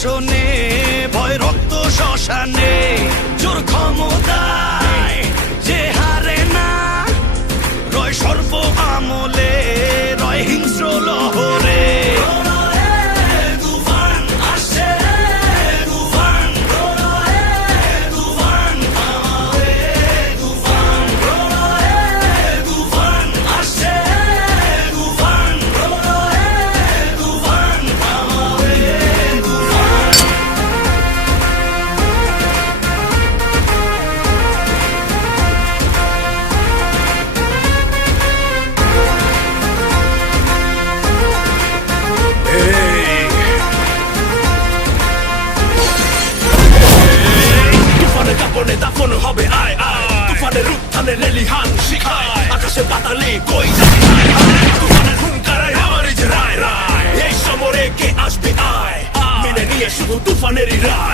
শাসনে, ভয় রক্ত শ্মশানে, জোর ক্ষমতায় যে হারে না, রয় সর্ব আমলে, রয় হিংস্র লহরে। দাফন হবে আয় আয়, তুফানের উত্থানে লেলিহান শিখায়, আকাশে পাতালে কই যায় তুফানের হুঙ্কারায় আমার যে রায় রায়, এই সমরে কে আসবে আয়, মেনে নিয়ে শুধু তুফানেরই রায়।